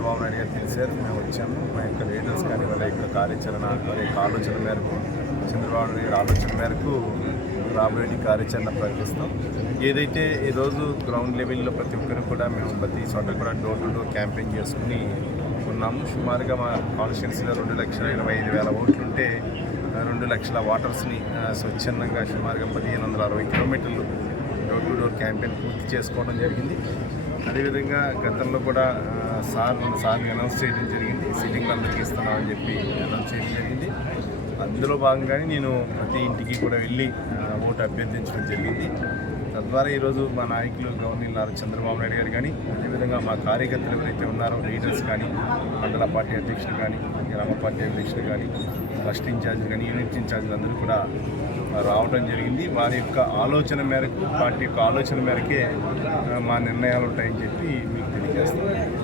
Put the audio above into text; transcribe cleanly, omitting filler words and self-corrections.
చంద్రబాబు నాయుడు గారు పిలిచారు, మేము వచ్చాము. మా యొక్క లీడర్స్ కానీ వాళ్ళ యొక్క కార్యాచరణ వాళ్ళ యొక్క ఆలోచన మేరకు, చంద్రబాబు నాయుడు గారి ఆలోచన మేరకు రాబోయే కార్యాచరణ ప్రకటిస్తాం. ఏదైతే ఈరోజు గ్రౌండ్ లెవెల్లో ప్రతి ఒక్కరు కూడా మేము ప్రతి చోట కూడా డోర్ టు డోర్ క్యాంపెయిన్ చేసుకుని ఉన్నాము. సుమారుగా మా కాన్స్టిట్యున్సీలో 2,25,000 ఓట్లు ఉంటే 2 లక్షల వాటర్స్ని స్వచ్ఛందంగా సుమారుగా 1,560 కిలోమీటర్లు డోర్ టు డోర్ క్యాంపెయిన్ పూర్తి చేసుకోవడం జరిగింది. అదేవిధంగా గతంలో కూడా సార్లు అనౌన్స్ చేయడం జరిగింది, సీటింగ్లు అందరికీ ఇస్తున్నామని చెప్పి అనౌన్స్ చేయడం జరిగింది. అందులో భాగంగానే నేను ప్రతి ఇంటికి కూడా వెళ్ళి ఓటు అభ్యర్థించడం జరిగింది. తద్వారా ఈరోజు మా నాయకులు గవర్నర్ చంద్రబాబు నాయుడు గారు కానీ, అదేవిధంగా మా కార్యకర్తలు ఎవరైతే ఉన్నారో లీడర్స్ కానీ, మండల పార్టీ అధ్యక్షులు కానీ, గ్రామ పార్టీ అధ్యక్షులు కానీ, ఫస్ట్ ఇన్ఛార్జీలు కానీ, యూనిట్ ఇన్ఛార్జీలు అందరూ కూడా రావడం జరిగింది. వారి యొక్క ఆలోచన మేరకు, పార్టీ యొక్క ఆలోచన మేరకే మా నిర్ణయాలు ఉంటాయని చెప్పి మీకు తెలియజేస్తాను.